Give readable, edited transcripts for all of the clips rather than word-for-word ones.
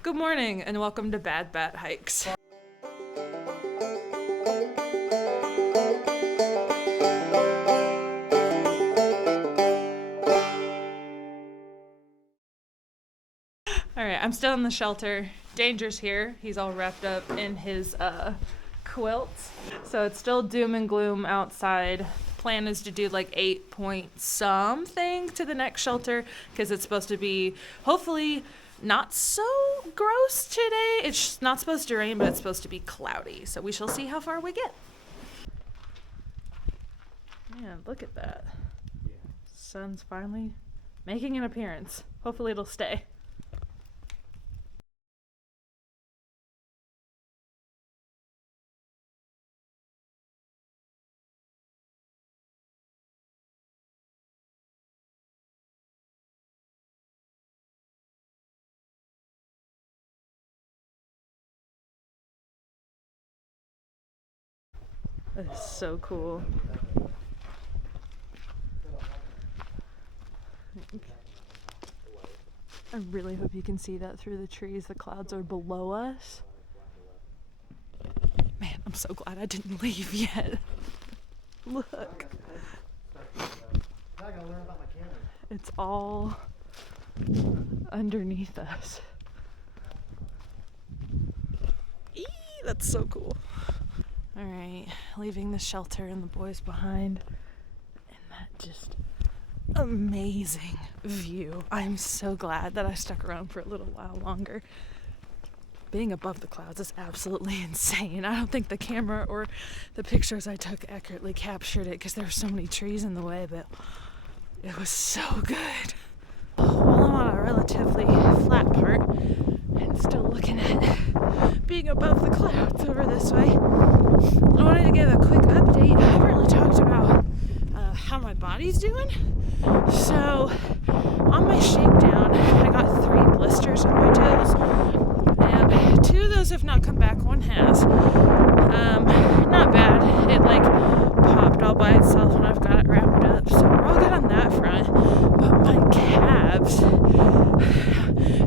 Good morning and welcome to Bad Bat Hikes. Alright, I'm still in the shelter. Danger's here. He's all wrapped up in his quilt. So it's still doom and gloom outside. Plan is to do like 8 point something to the next shelter because it's supposed to be hopefully not so gross today. It's not supposed to rain, but it's supposed to be cloudy. So we shall see how far we get. Man, look at that. Sun's finally making an appearance. Hopefully it'll stay. That is so cool. I really hope you can see that through the trees. The clouds are below us. Man, I'm so glad I didn't leave yet. Look. It's all underneath us. Eee, that's so cool. Alright, leaving the shelter and the boys behind. And that just amazing view. I'm so glad that I stuck around for a little while longer. Being above the clouds is absolutely insane. I don't think the camera or the pictures I took accurately captured it because there were so many trees in the way, but it was so good. While I'm on a relatively flat part and still looking at being above the clouds over this way, I wanted to give a quick update. I haven't really talked about how my body's doing. So on my shakedown, I got 3 blisters on my toes, and 2 of those have not come back. 1 has. Not bad. It like popped all by itself when I've got it wrapped up. So we're all good on that front. But my calves,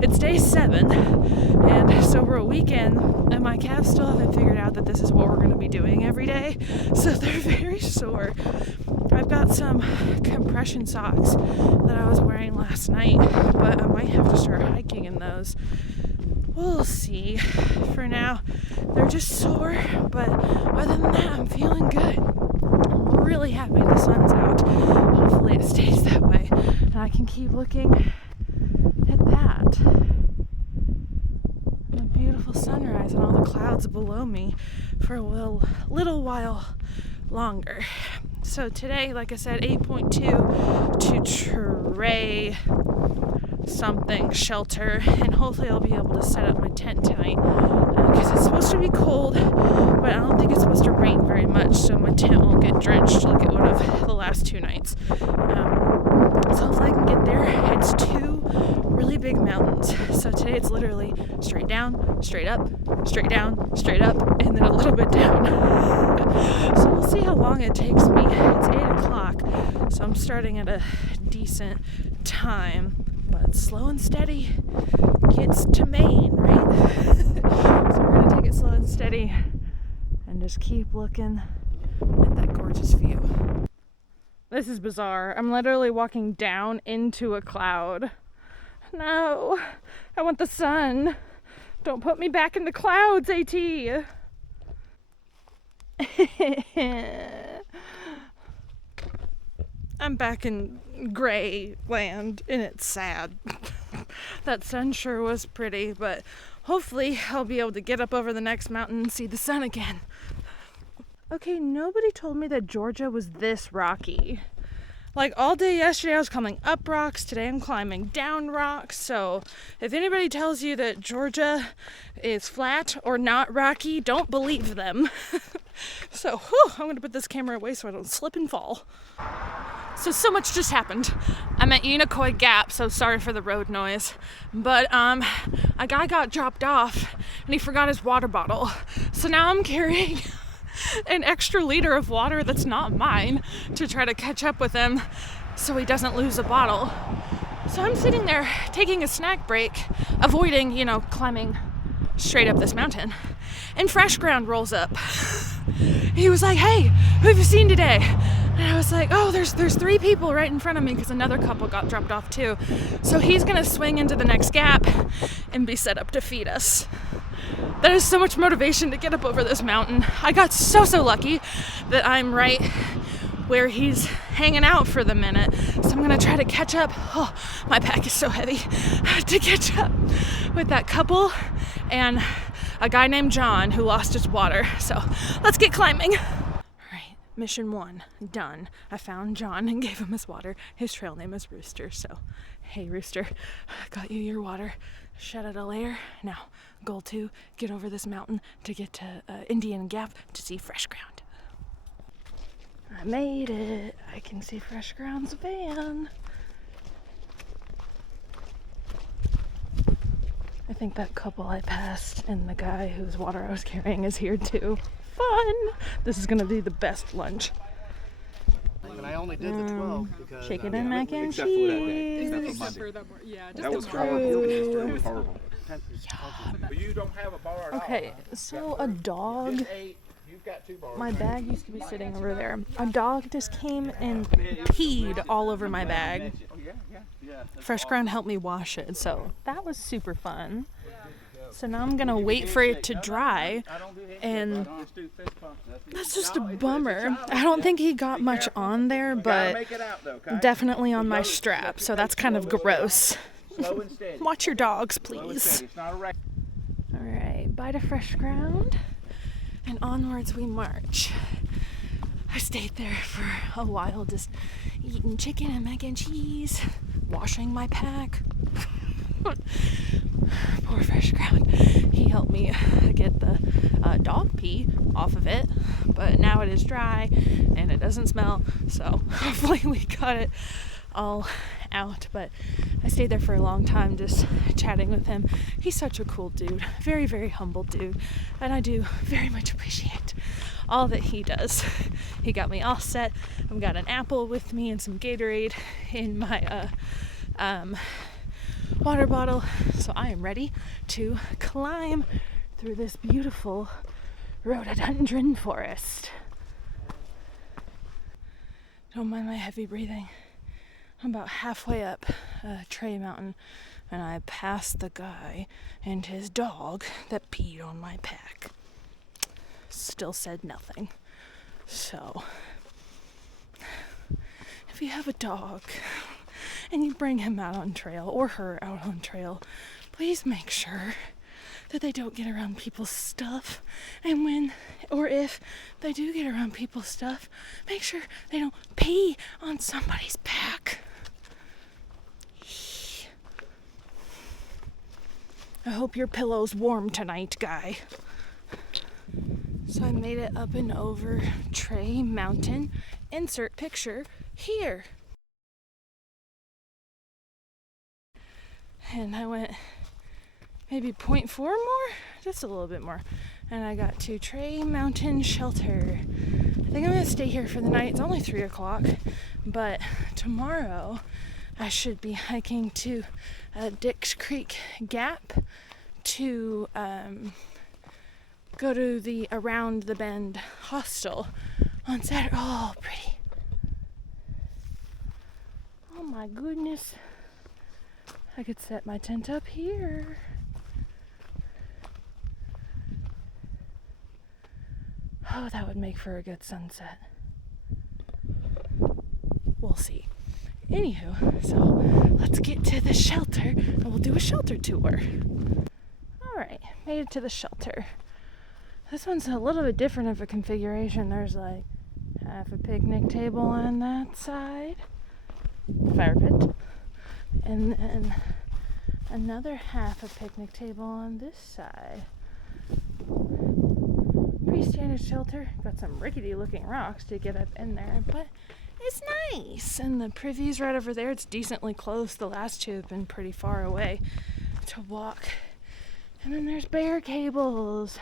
it's day 7, and so we're a weekend, and my calves still haven't figured out that this is what we're going to be doing every day. So they're very sore. I've got some compression socks that I was wearing last night, but I might have to start hiking in those. We'll see. For now, they're just sore, but other than that, I'm feeling good. I'm really happy the sun's out. Hopefully it stays that way, and I can keep looking at that. The beautiful sunrise and all the clouds below me for a little while longer. So today, like I said, 8.2 to Tray something shelter, and hopefully I'll be able to set up my tent tonight because it's supposed to be cold, but I don't think it's supposed to rain very much, so my tent won't get drenched like it would have the last 2 nights. So hopefully I can get there. It's 2 really big mountains, so today it's literally straight down, straight up, straight down, straight up, and then a little bit down. So we'll see how long it takes me. It's 8 o'clock, so I'm starting at a decent time, but slow and steady gets to Maine, right? So we're gonna take it slow and steady and just keep looking at that gorgeous view. This is bizarre. I'm literally walking down into a cloud. No, I want the sun. Don't put me back in the clouds, AT. I'm back in gray land, and it's sad. That sun sure was pretty, but hopefully I'll be able to get up over the next mountain and see the sun again. Okay, nobody told me that Georgia was this rocky. Like all day yesterday I was climbing up rocks, today I'm climbing down rocks, so if anybody tells you that Georgia is flat or not rocky, don't believe them. So, I'm gonna put this camera away so I don't slip and fall. So much just happened. I'm at Unicoi Gap, so sorry for the road noise. But a guy got dropped off and he forgot his water bottle. So now I'm carrying an extra liter of water that's not mine to try to catch up with him so he doesn't lose a bottle. So I'm sitting there taking a snack break, avoiding, climbing straight up this mountain. And Fresh Ground rolls up. He was like, "Hey, who have you seen today?" And I was like, "Oh, there's 3 people right in front of me," because another couple got dropped off too. So he's gonna swing into the next gap and be set up to feed us. That is so much motivation to get up over this mountain. I got so lucky that I'm right where he's hanging out for the minute. So I'm gonna try to catch up. Oh, my pack is so heavy. To catch up with that couple and a guy named John who lost his water. So let's get climbing. All right, mission 1 done. I found John and gave him his water. His trail name is Rooster. So, hey Rooster, got you your water. Shed it a layer. Now, goal 2, get over this mountain to get to Indian Gap to see Fresh Ground. I made it. I can see Fresh Ground's van. I think that couple I passed and the guy whose water I was carrying is here too. Fun! This is gonna be the best lunch. And I only did the 12 because chicken and mac and except cheese. for that day. Except for that day. Yeah, That was horrible. It was horrible. But you don't have a bar at all. Okay, so a dog. You've got 2 bars. My bag used to be sitting over there. A dog just came and peed all over my bag. Oh, yeah. Fresh Ground helped me wash it, so that was super fun. So now I'm gonna wait for it to dry, and that's just a bummer. I don't think he got much on there, but definitely on my strap, so that's kind of gross. Watch your dogs, please. Alright, bye to Fresh Ground, and onwards we march. I stayed there for a while, just eating chicken and mac and cheese, washing my pack. Poor Fresh Ground. He helped me get the dog pee off of it, but now it is dry and it doesn't smell, so hopefully we got it all out. But I stayed there for a long time just chatting with him. He's such a cool dude, very, very humble dude, and I do very much appreciate all that he does. He got me all set. I've got an apple with me and some Gatorade in my water bottle, so I am ready to climb through this beautiful rhododendron forest. Don't mind my heavy breathing. I'm about halfway up Trey Mountain, and I passed the guy and his dog that peed on my pack. Still said nothing. So, if you have a dog and you bring him out on trail, or her out on trail, please make sure that they don't get around people's stuff. And when, or if they do get around people's stuff, make sure they don't pee on somebody's back. I hope your pillow's warm tonight, guy. So I made it up and over Trey Mountain. Insert picture here. And I went maybe 0.4 more, just a little bit more. And I got to Trey Mountain Shelter. I think I'm gonna stay here for the night. It's only 3 o'clock, but tomorrow I should be hiking to Dix Creek Gap to go to the Around the Bend hostel on Saturday. Oh, pretty. Oh my goodness. I could set my tent up here. Oh, that would make for a good sunset. We'll see. Anywho, so let's get to the shelter and we'll do a shelter tour. Alright, made it to the shelter. This one's a little bit different of a configuration. There's like half a picnic table on that side, fire pit, and then another half a picnic table on this side. Pretty standard shelter. Got some rickety looking rocks to get up in there, but it's nice. And the preview's right over there. It's decently close. The last two have been pretty far away to walk. And then there's bear cables.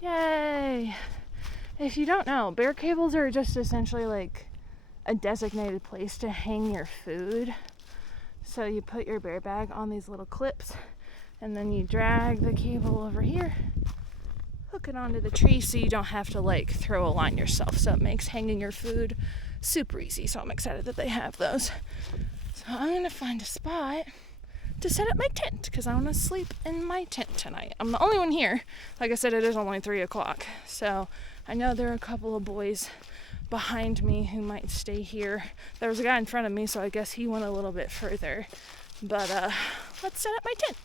Yay! If you don't know, bear cables are just essentially like a designated place to hang your food. So you put your bear bag on these little clips, and then you drag the cable over here, hook it onto the tree so you don't have to like throw a line yourself. So it makes hanging your food super easy. So I'm excited that they have those. So I'm gonna find a spot to set up my tent because I want to sleep in my tent tonight. I'm the only one here. Like I said, it is only 3 o'clock. So I know there are a couple of boys behind me who might stay here. There was a guy in front of me, so I guess he went a little bit further. But let's set up my tent.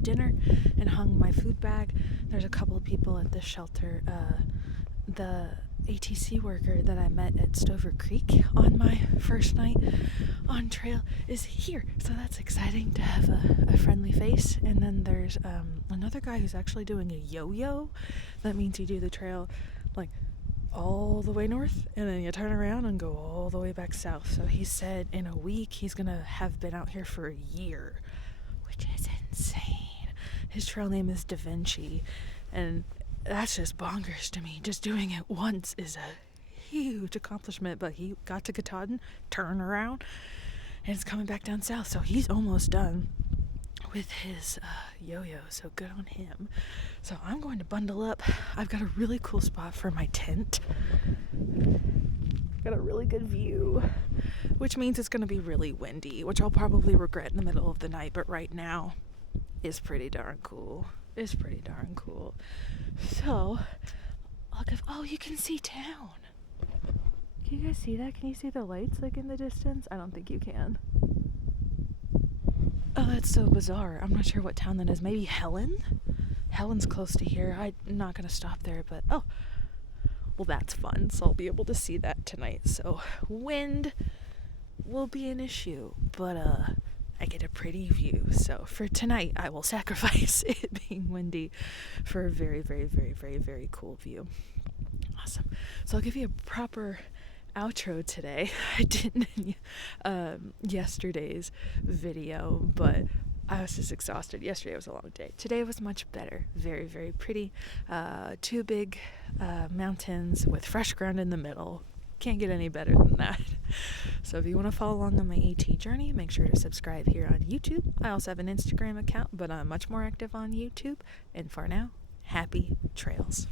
Dinner and hung my food bag. There's a couple of people at the shelter. The ATC worker that I met at Stover Creek on my first night on trail is here, so that's exciting to have a friendly face. And then there's another guy who's actually doing a yo-yo. That means you do the trail like all the way north and then you turn around and go all the way back south. So he said in a week he's gonna have been out here for a year, which is insane. His trail name is Da Vinci, and that's just bonkers to me. Just doing it once is a huge accomplishment, but he got to Katahdin, turn around, and it's coming back down south, so he's almost done with his yo-yo, so good on him. So I'm going to bundle up. I've got a really cool spot for my tent. Got a really good view, which means it's going to be really windy, which I'll probably regret in the middle of the night, but right now is pretty darn cool. It's pretty darn cool. So, oh, you can see town. Can you guys see that? Can you see the lights like in the distance? I don't think you can. Oh, that's so bizarre. I'm not sure what town that is. Maybe Helen? Helen's close to here. I'm not gonna stop there, but oh. Well, that's fun. So I'll be able to see that tonight. So wind will be an issue, but I get a pretty view. So for tonight, I will sacrifice it being windy for a very, very, very, very, very cool view. Awesome. So I'll give you a proper outro today. I didn't in yesterday's video, but I was just exhausted. Yesterday was a long day. Today was much better. Very, very pretty. 2 big mountains with fresh ground in the middle. Can't get any better than that. So if you want to follow along on my AT journey, make sure to subscribe here on YouTube. I also have an Instagram account, but I'm much more active on YouTube. And for now, happy trails.